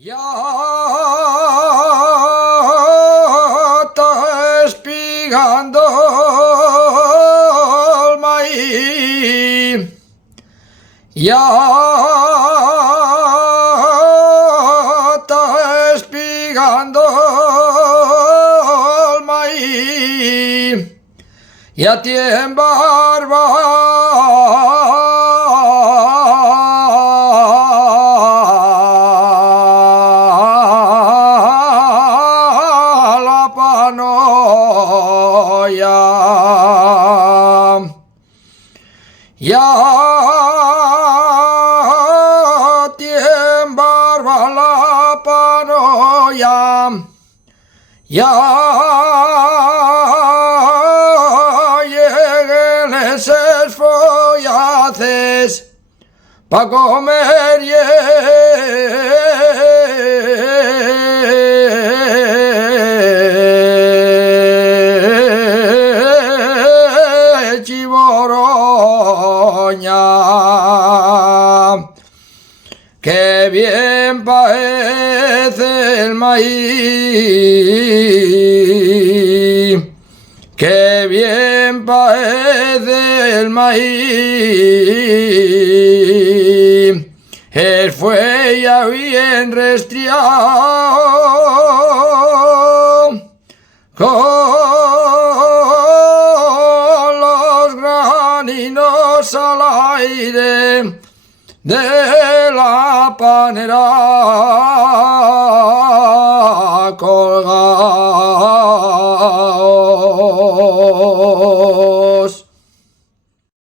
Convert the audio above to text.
Ya está espigando el maíz. Ya está espigando el maíz. Ya tiene barba la panoya. Ya tiene barba la panoya. Ya lleguen esos follaces pa' comer chivoroña. Qué bien parece el maíz, qué bien parece el maíz. Él fue ya bien restriado con los graninos al aire de la panera colgado.